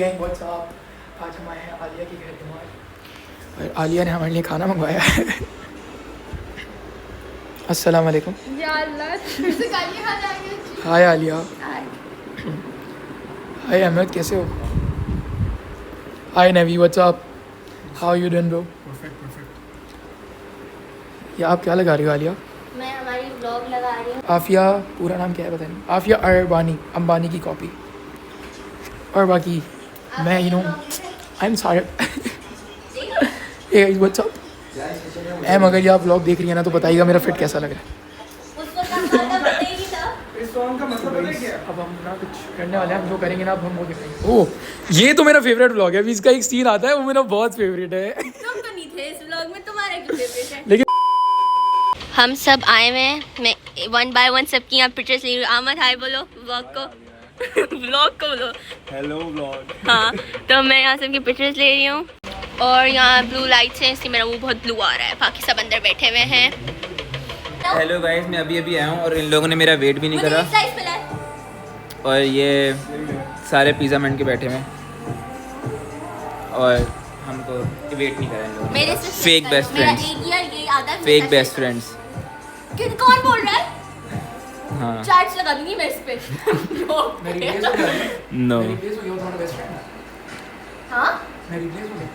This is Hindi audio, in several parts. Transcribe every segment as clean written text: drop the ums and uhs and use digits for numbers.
What's up? आज हम आए हैं आलिया के घर में और आलिया ने हमारे लिए खाना मंगवाया है। अस्सलाम वालेकुम। हाय आलिया। हाय अहमद, कैसे हो? Hi Navi, what's up? How you doing bro? ये आप क्या लगा रही हो आलिया? मैं हमारी व्लॉग लगा रही हूँ। आफिया, पूरा नाम क्या है पता नहीं। आफिया अरबानी, अंबानी की कॉपी। और बाकी मैं I am sorry. Hey what's up? Um, अगर ये आप व्लॉग देख रही है ना तो बताइएगा मेरा फिट कैसा लग रहा है। उसको क्या खाना पता ही नहीं था। इस सॉन्ग का मतलब पता है क्या? अब हम ना कुछ करने वाले हैं, हम जो करेंगे ना अब हम वो दिखाएंगे। ओह, ये तो मेरा फेवरेट व्लॉग है। अभी इसका एक सीन आता है, वो मेरा बहुत फेवरेट है। तुम तो नहीं थे इस व्लॉग में, तुम्हारा क्यों फेवरेट है? लेकिन हम सब आए हुए हैं, मैं 1 by 1 सबकी यहाँ पिक्चर्स ले रही हूँ। आमद हाय बोलो व्लॉग को। व्लॉग को बोलो हेलो व्लॉग। हाँ, तो मैं यहाँ सबकी पिक्चर्स ले रही हूँ और यहाँ ब्लू लाइट्स हैं, इसलिए मेरा मुंह बहुत ब्लू आ रहा है। बाकी सब अंदर बैठे हुए हैं। हेलो गाइस, मैं अभी आया हूँ और इन लोगों ने मेरा वेट भी नहीं करा और ये सारे पिज़्ज़ा मंड के बैठे हुए हैं और हमको वेट नहीं करा इन लोगों ने। Fake best friends, fake best friends. कौन बोल रहा है? हाँ, चार्ट्स लगा दूंगी मैं इस पे। मैं रिप्लेस हो गया। नो मैं रिप्लेस हो गया, वो तुम्हारा बेस्ट फ्रेंड है। हाँ मैं रिप्लेस हो गया।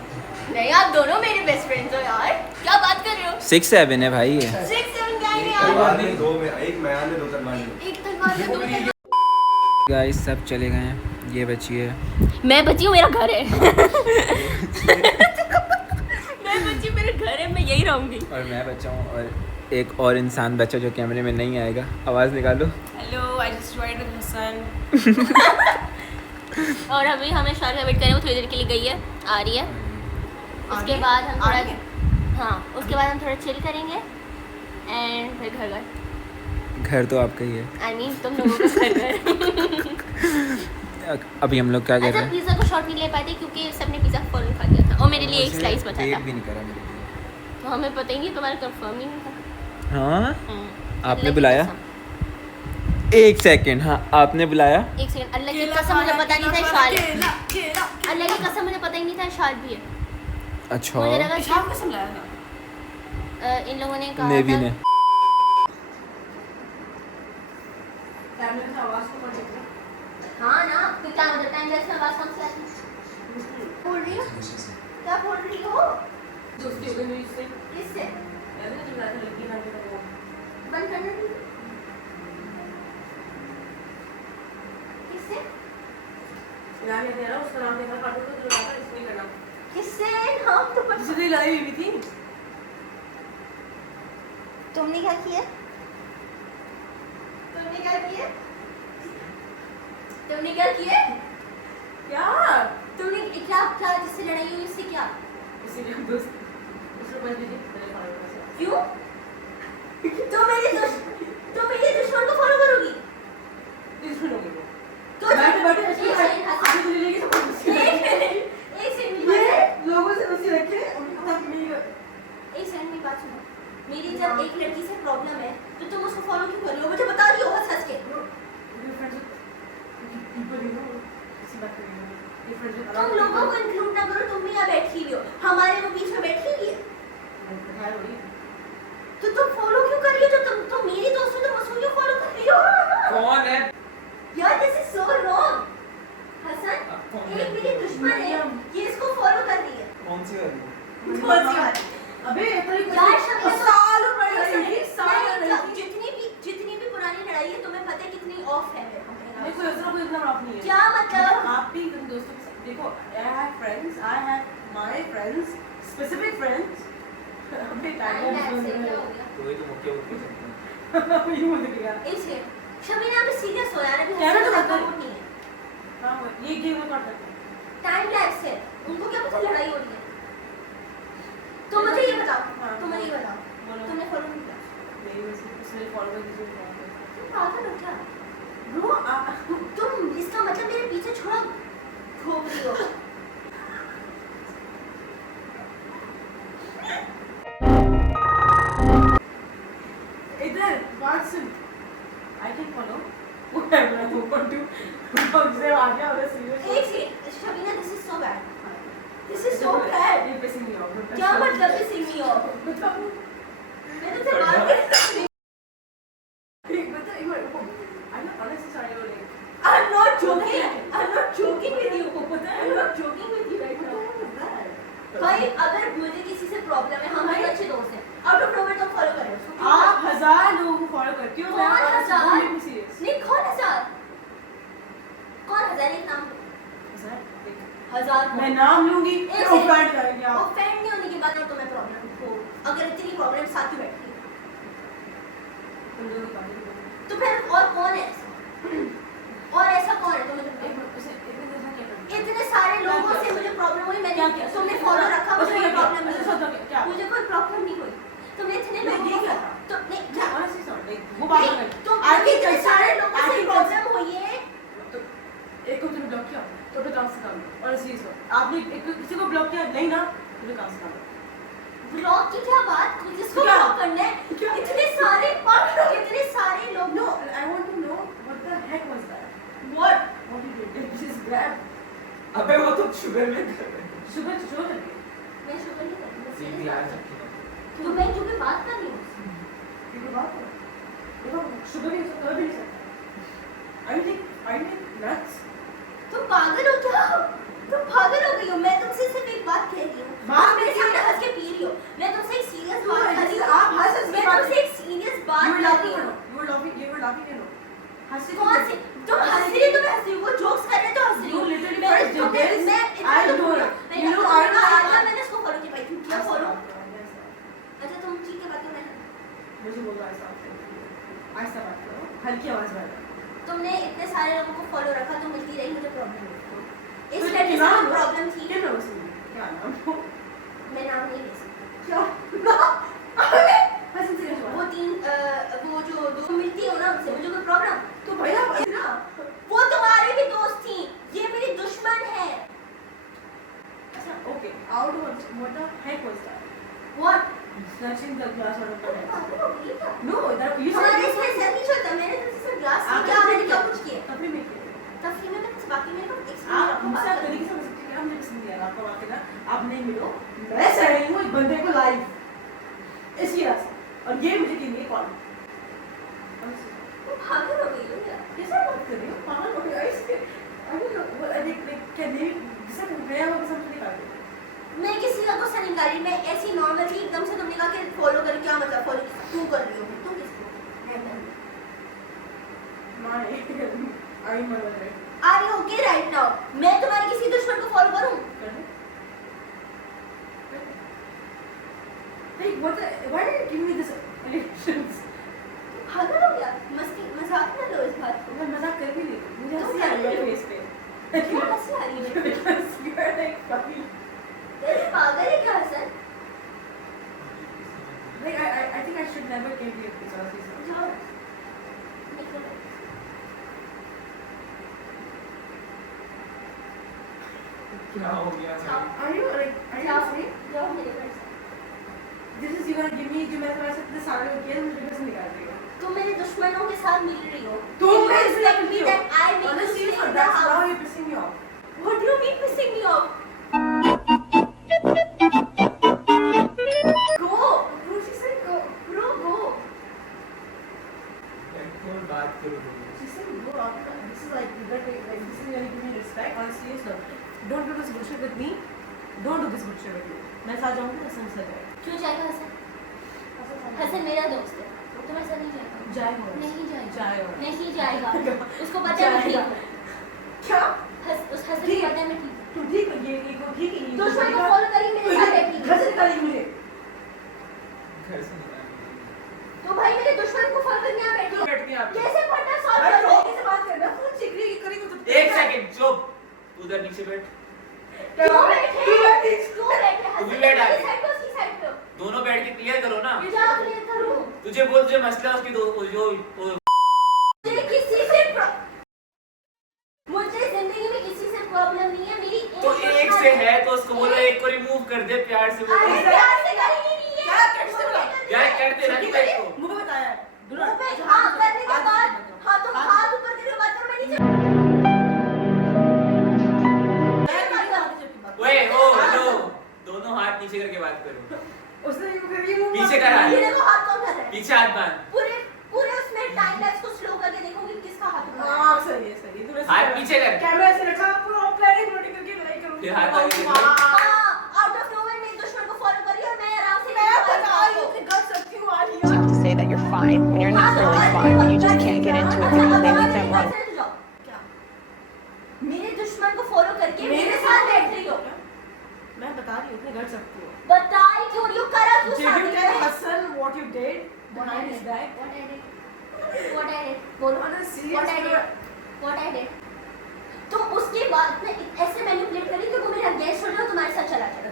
नहीं, आप दोनों मेरे बेस्ट फ्रेंड्स हो यार, क्या बात कर रहे हो? 6-7 है भाई ये। 6-7 क्या है कोई यार? बात नहीं। दो में एक मैं आने दो तरमान एक तलवार में दो तलवार। गाइस सब चले गए हैं, ये बची है। मैं बची हूँ, मेरा घर है। मैं बची, मेरा घर है, मैं यही रहूंगी। और मैं बचा हूँ और एक और इंसान बचा जो कैमरे में नहीं आएगा। आवाज़ निकालो। Hello, I just joined Hassan. और अभी हमें शार का वेट करें, वो थोड़ी देर के लिए गई है, आ रही है। उसके बाद हम थोड़ा उसके बाद हम थोड़ा चिल करेंगे एंड फिर घर घर तो आपका ही है। आई मीन तुम लोगों का घर। अभी हम लोग क्या कर अच्छा, रहे हैं? पिज़्ज़ा को शॉट नहीं ले पाए थे क्योंकि सबने पिज़्ज़ा फौरन खा लिया था और मेरे लिए एक स्लाइस बचा वेट था, भी नहीं करा मेरे लिए। तो हमें पता ही नहीं, तुम्हारा कंफर्म ही नहीं था। हाँ, अल्लाह आपने की बुलाया? कसम। एक सेकंड, हाँ आपने बुलाया? एक सेकंड, अल्लाह की कसम मुझे पता नहीं था शाल है। अल्लाह की कसम मुझे पता ही नहीं था शाल भी है। अच्छा, मुझे लगा शाम को समझाया था। इन लोगों ने कहा नेवी था ने। कैमरे से आवाज को पड़ेगा। हाँ ना, तो क्या मतलब टाइम लैप्स में आवाज कम से आती है? बोल रही हो? क्या बोल रही हो? दोस्ती हो गई मेरी इससे। किससे? याद है जब रात लड़की ना था वो। बंद करना नहीं? किससे? नाम याद नहीं आ रहा, उसका नाम देखा काटो तो जो आता इसमें करना। किससे? नाम तो पता। जिससे तेरी लड़ाई हुई थी। तुमने क्या किया? तुमने क्या किया? तुमने क्या किया? क्या? तुमने क्या क्या जिससे लड़ाई हुई उससे क्या? इसीलिए हम दोस्त उसको बंद कीजिए तेरे फॉलो करना से। क्यों? तुम मेरे दुश्मन को फॉलो करोगी? दुश्मन हो गई वो। तो बैठे बैठे एक ऐसे सेकंड, आगे चली जाएगी सब कुछ। एक सेकंड ये लोगों से दोस्ती रखे उनके साथ मिल। एक सेकंड की बात सुनो। मेरी जब एक लड़की से प्रॉब्लम है तो तुम उसको फॉलो क्यों कर रही हो? मुझे बता रही हो हंस हंस के। तुम लोगों को इंक्लूड ना करो, तुम भी यहाँ बैठी हुई हो, हमारे वो बीच में बैठी हुई है, तो तुम फॉलो क्यों कर रही हो? जो तुम मेरी दोस्त हो, तुम उसको क्यों फॉलो कर रही हो? कौन है? यार this is so wrong. Hasan एक मेरी दुश्मन है, ये इसको फॉलो कर रही है। कौन सी वाली? कौन सी बात? अबे यार शमीना, सालों पड़ी रही सालों नहीं, जितनी भी पुरानी लड़ाई है तुम्हें पता है कितनी ऑफ है मेरे को। देखो ऐसा कोई इतना रॉक नहीं है। क्या मतलब? आप भी तुम दोस्तों के साथ देखो, I have friends, I have my friends, specific friends. अबे टाइम टाइम लैप्स है, क्या हो गया? कोई तो मुक्के उठ सकते हैं। ये बोल दिया। एक सेकंड, शमीना अभी सीरियस हो यार, अभी क्या ना तो हंसने का मतलब? मूड नहीं है। हाँ ये गेम में काट सकते हैं। टाइम लैप्स है, उनको क्या पता लड़ाई हो रही है? तो मुझे ये बताओ, हाँ, तुम मुझे ये बताओ, बोलो। तुमने फॉलो नहीं किया? नहीं वैसे उसने फॉलो कर दिया। तुम पागल हो क्या? ब्रो तुम इसका मतलब मेरे पीछे छोड़ा घूम रही हो। इधर बात सुन। I can follow whatever I want to. से आ गया और सीरियस। एक second, Shamina not joking with you right now. भाई अगर मुझे किसी से प्रॉब्लम है, हम अच्छे दोस्त हैं, आउट ऑफ नोवेयर तुम फॉलो कर रहे हो। आप 1000 लोगों को फॉलो करते हो। कौन 1000? नहीं नहीं कौन 1000? कौन 1000? एक नाम लो। 1000 मैं नाम लूंगी एक ऑफेंड करेंगे आप। ऑफेंड नहीं होने की बात है, तुम्हें प्रॉब्लम हो, अगर इतनी प्रॉब्लम साथ ही बैठी है तुम दोनों बातें तो फिर और कौन है ऐसा? और ऐसा कौन है तुम्हें? इतने सारे लोगों से मुझे प्रॉब्लम हुई, मैंने तुमने फॉलो रखा, मुझे कोई प्रॉब्लम नहीं, मुझे कोई प्रॉब्लम नहीं हुई। तुमने इतने लोगों को तो नहीं क्या वो बात कर तुम इतने सारे लोगों से प्रॉब्लम हुई है। तो एक को तुमने ब्लॉक किया तो फिर काम से काम लो। और सीरियस हो, आपने किसी को ब्लॉक किया नहीं ना, तो फिर काम से काम लो। ब्लॉक की क्या बात, किसको क्या? ब्लॉक करना है? इतने सारे इतने सारे लोग। No, I want to know what the heck was that? What? What you did? Did you just grab अबे वो तो शुगर में कर रहे हैं। sugar करके? मैं शुगर नहीं जी करती, यार सब तो मैं क्योंकि बात कर रही हूँ। देखो बात करो। देखो sugar भी उसको कर भी नहीं सकता। I think nuts. तुम पागल हो क्या? तुम पागल हो गई हो। मैं तुमसे सिर्फ एक बात कह रही हूँ, बात आप मेरे क्या? सामने हंस के पी रही हो। मैं तुमसे एक सीरियस No, बात कर रही हूँ। आप हंस मैं तुमसे एक सीरियस बात You were कर laughing रही or हूँ। no? You were laughing or no? हंसे कौन से तुम हंस रही हो? तो मैं हंस रही हूँ, वो जोक्स कर रहे तो हंस रही हूँ। You literally मैं first did तुम्हें- this. मैं I इतना तो know बोला। it. मैंने You know, तुम्हें I know कहा that. था, मैंने उसको फॉलो किया। भाई तुम क्या फॉलो? Yes, अच्छा तुम ठीक है, बात करो। मैं मुझे बोलो ऐसा बात करो, हल्की आवाज में। तुमने इतने सारे लोगों को फॉलो रखा तो मिलती रही मुझे प्रॉब्लम इस तो वजह से नाम मुझे प्रॉब्लम थी। क्या नाम है? क्या नाम है? मैं नाम नहीं ले सकती। क्या? हंस से वो वो जो दो मिलती हो ना, उनसे मुझे कोई प्रॉब्लम? तो भैया ना वो तुम्हारी भी दोस्त थी, ये मेरी दुश्मन है। अच्छा okay out what the heck was that? What? Snatching the glass out of the पागल हो गई क्या? नो दैट यू तुम्हारे इसमें सर नहीं चलता। मैंने तुमसे सिर्फ ग्लास से क्या मैंने क्या कुछ किया? तभी मैं किया तफरी में तुमसे बाकी मेरे को आप मुझसे एक्सपीरियंस तरीके से मुझे क्या मुझे पसंद नहीं आया आपका बात करना। आप नहीं मिलो, मैं सह हूँ एक बंदे को लाइव इसी वजह से, और ये मुझे के लिए कॉल। पागल हो गई हो क्या? कैसे बात कर रही हो? पागल हो गई इसके आई डोंट नो लाइक क्या नहीं जिसे गया वो समझ नहीं पा रही। मैं किसी का गुस्सा नहीं कर रही, मैं ऐसी नॉर्मल थी। एकदम से तुमने कहा कि फॉलो कर, क्या मतलब फॉलो तू कर रही हो? तू किसको? मैं कर रही हूँ। My I mother right Are you okay right now? मैं तुम्हारे किसी दुश्मन को फॉलो करूं? Hey, why did you give me this allegations? पागल हो गया? मजाक न लो इस बात को। मैं मजाक कर भी नहीं, मुझे तुम हंसी आ रही है कर फेस पे। क्यों हंसी आ रही है? Because you are like funny. तेरे पागल है क्या Hasan? Like I think I should never give you a piece of this. जाओ। निकलो। क्या हो गया Are you जाओ saying जाओ मेरे घर से। this is you gonna give me जो मैंने तुम्हारे साथ इतने सारे लोग किए मुझे कैसे निकाल रही हो? तुम मेरे दुश्मनों के साथ मिल रही हो। तुम You मेरे expect साथ me मिल रही हो। that I make On a you serious stay in note, the that's house. now you're pissing me off. What do you mean pissing me off? Go. Bro, she said go. Bro, go. बात करो She said go. This is like this is gonna give me respect. On a serious note, don't do this bullshit with me. Don't do this bullshit with me. मैं साथ जाऊँगी तो समझ जाएगा। क्यों जाएगा हसन? हसन मेरा दोस्त है, वो तुम्हारे साथ नहीं जाएगा। जाएगा। नहीं जाएगा। जाएगा। नहीं जाएगा। उसको पता है मैं ठीक हूँ। क्या? उस हसन को ठीक है। पता है मैं ठीक हूँ। तू ठीक है ये को ठीक है ये दुश्मन को फॉलो करी मेरे साथ बैठी घर से निकालिए मुझे। घर से निकाल तो भाई मेरे दुश्मन को फॉलो करके यहाँ बैठी क्यों बैठती हैं आप? कैसे पढ़ना सॉल्व भाई कर लोग से बात करना फोन चिकरी करेंगे तो एक सेकंड चुप उधर नीचे बैठ क्यों बैठे? क्यों बैठी? क्यों बैठे? तू भी बैठ आगे। मेरी साइड पे उसकी साइड पे। दोनों बैठ के क्लियर करो ना क्या क्लियर करूँ? तुझे बोल तुझे मसला उसकी दो जो मुझे किसी से मुझे जिंदगी में किसी से प्रॉब्लम नहीं है। मेरी तो एक से है तो उसको बोलो एक को रिमूव कर दे प्यार से बोलो अरे प्यार से करी नहीं है। क्या कैसे बोला? क्या करते रहते हो इसको मुझे बताया है। मुंह पे हाँ करने के बाद हाँ तुम हाथ ऊपर करके बात करो, मैं नीचे ओए ओ लो दोनों हाथ नीचे करके बात करो उसने यूं करी मुंह पीछे कर हाथ मेरे को हाथ कौन कर रहा है? पीछे हाथ बांध पूरे उसमें टाइम लैप्स को स्लो करके देखोगे किसका हाथ ऊपर है। हां सही है तूने हाथ पीछे कर कैमरा से रखा पूरा प्लानिंग रोटी करके लड़ाई करो फिर हाथ आगे वाह आउट ऑफ नोवेयर मेरे दुश्मन को फॉलो करी और मैं आराम से मैं बता रही हूँ कि कर सकती हूँ Alia to say that you're fine when you're not really fine, but you just can't get into it because they need that run. क्या मेरे दुश्मन को फॉलो करके मेरे साथ बैठ रही हो मैं बता रही हूँ कि कर सकती हूँ बताई क्यों रही हो करा क्यों Did you tell साथ Hassan what you did behind his back? What I did बोलो On a serious What I note- did What I did तो उसके बाद मैं ऐसे मैनिपुलेट करी कि वो मेरे अगेंस्ट हो जाए और तुम्हारे साथ चला जाए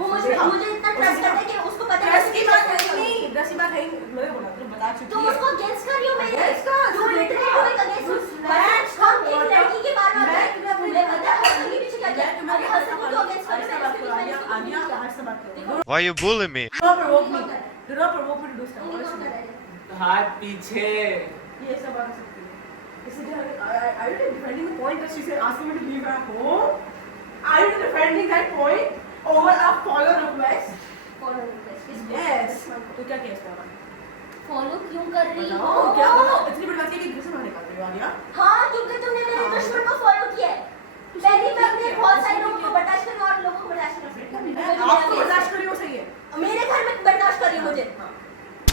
वो मुझे इतना ट्रस्ट करता है कि उसको पता है दस की बात है ही नहीं दस की बात है ही नहीं मैंने बोला तुम बता चुकी तुम है उसको अगेंस्ट कर रही हो मेरे Against का, तुम लिटरली हो एक अगेंस्ट हम एक लड़की के बारे में तुम्हें पता है हसन के पीछे क्या किया अरे हसन को अगेंस्ट कर रहे हैं आलिया आज से बात करो Why you bullying me? Do not provoke me. Do not provoke me to do stuff. honestly. हाथ पीछे ये सब बात सकती है इसलिए I you defending the point that she said asking me to leave her home? Are you defending that point over a follow request? Follow request Yes. तो क्या किया इसका फॉलो क्यों कर रही हो बताओ क्या बताओ इतनी बड़ी बात है कि घर से बाहर निकाल रही हो आलिया हाँ क्योंकि तुमने मेरे दुश्मन को फॉलो किया है पहले मैं अपने बहुत सारे लोगों को बर्दाश्त करूँ और लोगों को बर्दाश्त कर आपको बर्दाश्त करी वो सही है मेरे घर में बर्दाश्त कर रही मुझे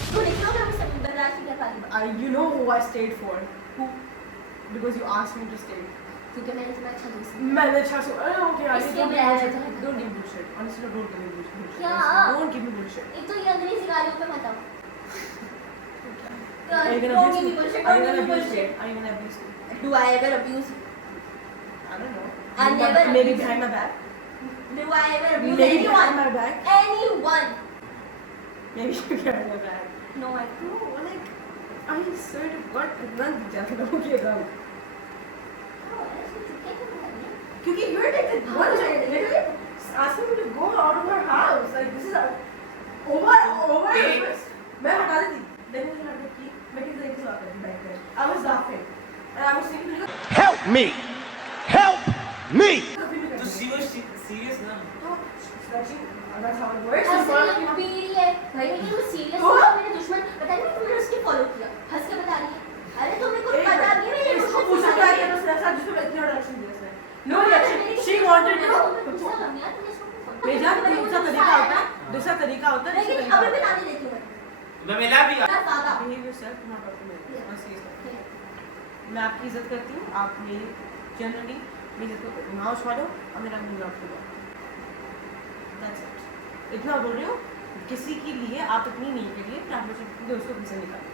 तो निकलो मैं मुझसे बर्दाश्त नहीं कर पा रही You know who I stayed for? Who? Because you asked me to stay. क्योंकि मैंने तुम्हें अच्छा दोस्त मैंने अच्छा सो okay I इसलिए don't मैं आया give था। don't give bullshit. Honestly don't give me bullshit. क्या? Don't give me bullshit. एक तो ये अंग्रेजी गालियों पे मत आओ Are you gonna Don't abuse give me me? bullshit, Are you don't gonna give me abuse me? bullshit. Are you gonna abuse me? Do I ever abuse you? I don't know. I never Maybe abuse behind my back. Do I ever abuse Maybe anyone? behind my back. Anyone? Maybe behind my back. No, I No, like I swear to God, इतना ज़्यादा होगा क्योंकि you're like the one who's literally asking me to go out of her house. Like this is a over. मैं हटा देती. देखो मुझे हटा की. मैं किस तरीके से बात कर रही बैठ कर. I was laughing and I was thinking like Help me! Help me! तो सीरियस ना तो stretching. That's how it works. हंसने पी रही है भाई लेकिन वो सीरियस तो? है मेरे दुश्मन पता नहीं तुमने उसके फॉलो किया हंस के बता रही है अरे तुम्हें कुछ पता नहीं है मेरे इसको दुश्मन पूछा से क्या साथ किया तो उसने साथ जिसमें इतना रिएक्शन दिया उसने. No reaction. She wanted to. भेजा दूसरा तरीका होता है लेकिन अभी भी नानी देती हूँ मैं मिला भी मैं ज्यादा Behave yourself, do not talk to me. Honestly, stop. मैं आपकी इज्जत करती हूँ आप मेरी जनरली मेरी इज्जत को नाव छुड़ो और मेरा मुंह रख दो That's it. इतना बोल रही हूँ किसी के लिए आप इतनी नहीं करिए कि आप मुझे दोस्त को पीछे निकालें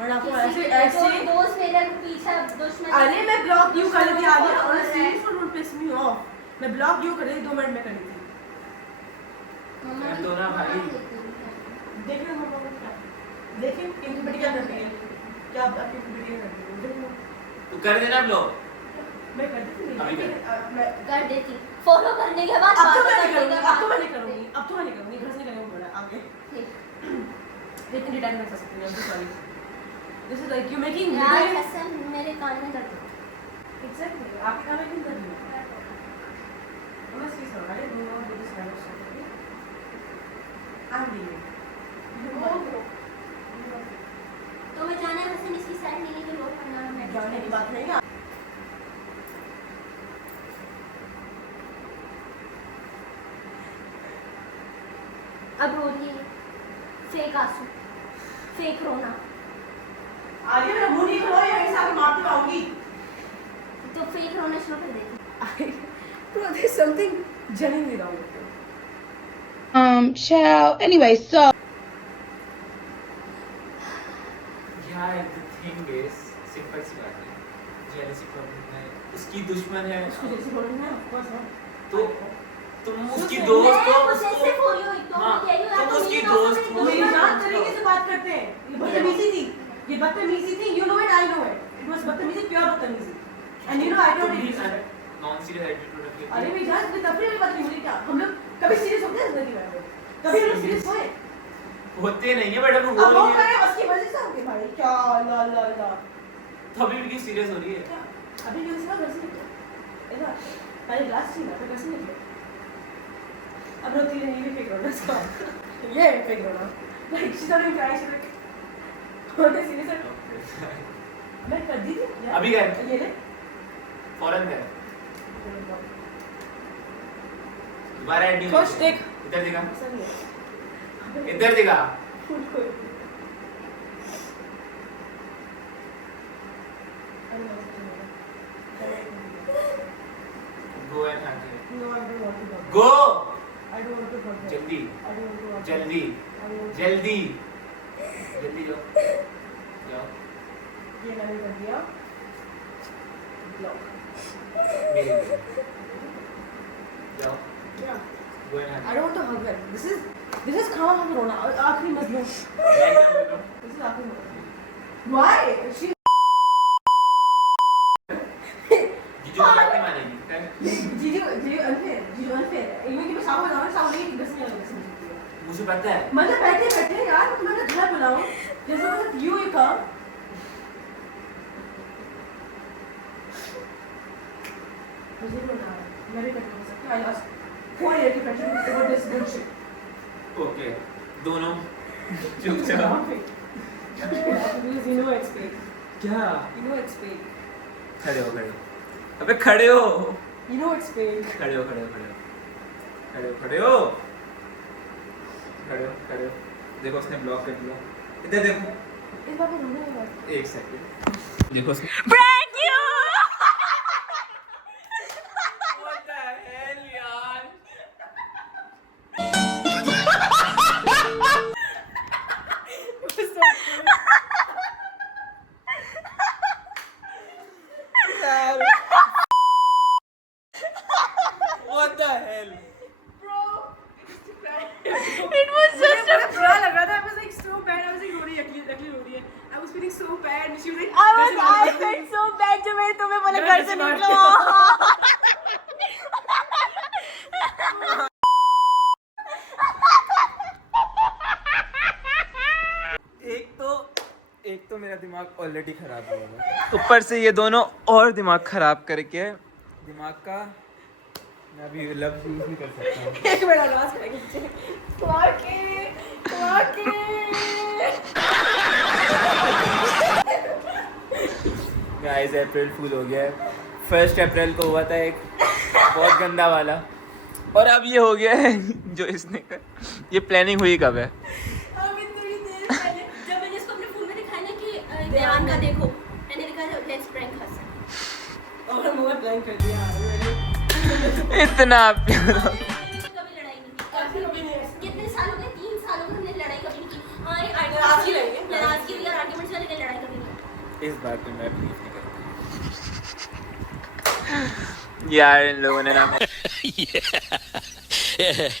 और आपको ऐसे ऐसे दोस्त मेरे पीछे दुश्मन अरे मैं ब्लॉक क्यों कर रही थी आगे और serious don't piss me off मैं ब्लॉक क्यों कर रही थी 2 मिनट में कर रही थी मैं तो ना भाई देख रहे हो मम्मा को क्या देखिए कितनी बड़ी क्या कर रही है क्या आप आपकी वीडियो कर रही हो देखो तू कर देना ब्लॉग मैं कर देती नहीं अभी लेकिन मैं कर देती फॉलो करने के बाद अब तो बातें मैं नहीं करने के करूंगी अब तो बाद मैं नहीं करूंगी अब तो मैं नहीं करूंगी घर से निकलने को बोला आगे लेकिन रिटर्न में कर सकती हूं I'm sorry this is like you making यार वीडियो हसन मेरे कान में दर्द होता एग्जैक्टली आपके काम में क्यों कर रही हो honestly sir I don't know this kind of stuff I'm leaving तो मैं जाने हसन इसकी साइड लेने के लोग करना मैं जाने की बात नहीं है अब रो रही है फेक आंसू फेक रोना आगे मेरा मुंह नहीं खोलो या ऐसे आके मारती रहूंगी तो फेक रोना शुरू कर देती bro there's something genuinely wrong with you Child. Anyway, so. यार द थिंग इज सिंपल सी बात है जेलसी प्रॉब्लम है उसकी दुश्मन है उसको जैसे बोलना है of course ना तो तुम उसकी दोस्त हो मैं उससे बोली हुई तो हाँ, मैं कह रही हूं तुम यार उसकी तुम दोस्त हो। मेरी जान तरीके से बात करते हैं ये बदतमीजी थी ये बदतमीजी थी you know it I know it it was बदतमीजी pure बदतमीजी and you know I don't use it non serious attitude रखी अरे मेरी जान इतनी तफरी वाली बात नहीं बोली क्या हम लोग कभी सीरियस होते हैं जिंदगी में कभी हम लोग सीरियस हुए होते नहीं है मैडम वो अब बोल वो रही है करे उसकी वजह से होंगे भाई क्या ला ला ला तभी भी सीरियस हो रही है क्या अभी न्यूज़ ना घर से निकलो इधर पहले ग्लास थी ना तो घर से निकलो अब रोती रही भी फेंक रोना इसका ये फेंक रोना like she don't try she होने सीरियस मैं कर दी थी यार। अभी कर। ये ले फौरन कर दोबारा एंडिंग खुश देख इधर दिखा, ऐसा नहीं है। इधर दिखा। Go and hug him. No, I don't want to hug. Go. I don't want to hug. जल्दी I don't want to hug. जल्दी I don't want to- जल्दी जल्दी जाओ जाओ ये मैंने कर दिया ब्लॉक। मेरे लिए जाओ क्या? Go and hug I don't want to hug her. This is कहाँ हम रोना आखिरी मजलूम। मैं क्या बोल रहा हूँ? This is आखिरी मजलूम। Why? She जीजू की बात नहीं मानेगी कर। जीजू unfair है। इवन कि मैं शाम को जाऊँ शाम को बस नहीं आऊँगी। मुझे पता है मतलब बैठे यार मैंने घर बुलाऊँ जैसे you come मुझे रोना है मैं भी कट नहीं सकती I lost 4 years की pressure over this bullshit okay दोनों चुपचाप because you know it's fake क्या you know it's fake खड़े हो अबे खड़े हो you know it's fake खड़े हो खड़े हो खड़े हो खड़े हो खड़े हो खड़े हो खड़े हो देखो उसने ब्लॉक कर दिया इधर देखो इस बार मैं रोने लगा एक सेकंड देखो उसने Prank you! What the hell यार What the hell It was just a बुरा लग रहा था I was like so bad I was like रो रही है अगली रो रही है I was feeling so bad and she was like I felt so bad जब मैंने तुम्हें बोला घर से निकलो। एक तो मेरा दिमाग ऑलरेडी खराब हो गया ऊपर से ये दोनों और दिमाग खराब करके दिमाग का मैं अभी लफ्ज यूज नहीं कर सकता हूँ एक मिनट आवाज करेंगे वाके गाइस अप्रैल फूल हो गया है 1 अप्रैल को हुआ था एक बहुत गंदा वाला और अब ये हो गया है जो इसने कर ये प्लानिंग हुई कब है अभी थोड़ी देर पहले जब मैंने इसको अपने फोन में दिखाया ना कि ध्यान का देखो मैंने लिखा लेट्स प्रैंक हसन और मुझे प्लान कर दिया इतना प्यारा कभी लड़ाई नहीं की कभी नहीं ऐसा। कितने साल हो गए 3 साल हो गए हमने लड़ाई कभी नहीं की हाँ एक नाराजगी लगी है। नाराजगी हुई और आर्गुमेंट्स वाली लड़ाई कभी नहीं इस बात पे मैं बिलीव नहीं करता यार इन लोगों ने ना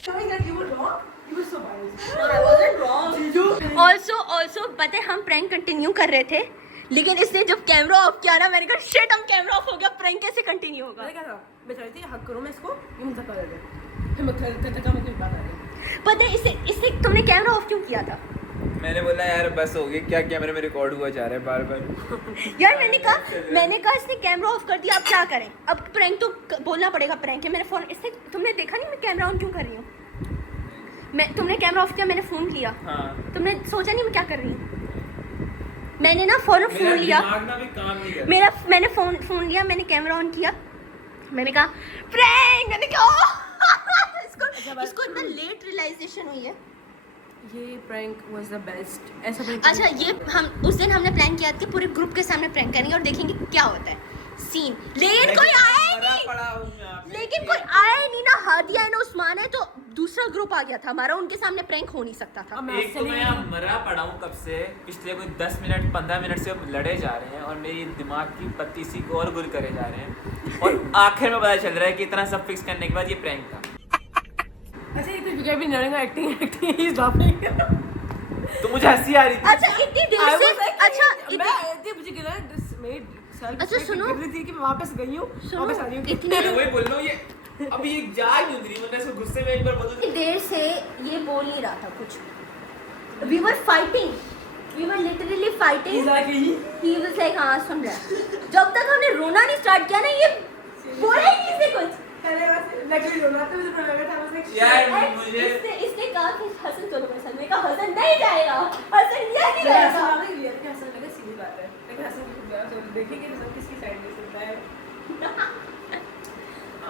Knowing that you were wrong, you were so biased. I wasn't wrong. Also पता है हम प्रैंक कंटिन्यू कर रहे थे लेकिन इसने जब कैमरा ऑफ किया ना मैंने कहा शिट हम कैमरा ऑफ हो गया प्रैंक कैसे कंटिन्यू होगा। पता क्या था मैं चाह रही थी हक करूँ मैं इसको ये मुझे धक्का दे दे फिर मैं धक्का में कोई बात आ गई पता है इससे तुमने कैमरा ऑफ क्यों किया था? मैंने बोला यार बस हो गई क्या कैमरे में रिकॉर्ड हुआ जा रहा है बार बार यार मैंने कहा इसने कैमरा ऑफ कर दिया अब क्या करें अब प्रैंक तो बोलना पड़ेगा प्रैंक है। मेरे फोन इससे तुमने देखा नहीं मैं कैमरा ऑन क्यों कर रही हूँ मैं तुमने कैमरा ऑफ किया मैंने फोन लिया हाँ तुमने सोचा नहीं मैं क्या कर रही हूँ मैंने ना फौरन फोन लिया दिमाग ना भी काम नहीं कर मेरा मैंने फोन लिया मैंने कैमरा ऑन किया मैंने कहा प्रैंक मैंने कहा इसको इतना लेट रियलाइजेशन हुई है। ये प्रैंक वाज द बेस्ट ऐसा prank अच्छा ये हम उस दिन हमने प्लान किया था कि पूरे ग्रुप के सामने प्रैंक करेंगे और देखेंगे क्या होता है सीन लेकिन कोई आया ही नहीं लेकिन कोई आया ही नहीं ना हादिया है ना उस्मान है तो दूसरा ग्रुप आ गया था हमारा उनके सामने प्रैंक हो नहीं सकता था। अब मैं एक तो मैं यहाँ मरा पड़ा हूँ कब से पिछले कोई 10 मिनट 15 मिनट से लड़े जा रहे हैं और मेरी दिमाग की पत्ती सी को और गुल करे जा रहे हैं और आखिर में पता चल रहा है कि इतना सब फिक्स करने के बाद ये प्रैंक था। अच्छा ये कुछ भी भी NREGA acting he is laughing तो मुझे हंसी आ रही थी अच्छा इतनी देर से अच्छा मैं इतनी मुझे गिरा डिसमेड सेल्फ अच्छा, सुनो। थी कि मैं वापस गई हूँ वापस आ रही हूँ इतनी मैं वही बोल रहा हूँ ये अभी ये जा ही नहीं रही वरना इसको गुस्से में एक बार बोल दूँ देर से ये बोल नहीं रहा था कुछ we were fighting we were literally fighting he was like हाँ सुन रहा है जब तक हमने रोना नहीं स्टार्ट किया ना ये बोला ही नहीं इसने कुछ यार मुझे इसने कहा कि हसन चलो मेरे साथ। मैंने कहा हसन नहीं जाएगा हसन ये नहीं जाएगा।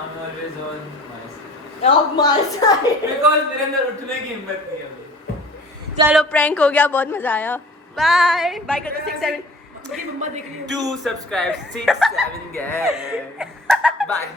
I'm always on my side. अब मार सारे बिकॉज मेरे अंदर उठने की हिम्मत नहीं है अभी। चलो प्रैंक हो गया, बहुत मजा आया। बाय बाय कर दो 6 7 मेरी मम्मा देख रही है। 2 subscribe 6 7 guys bye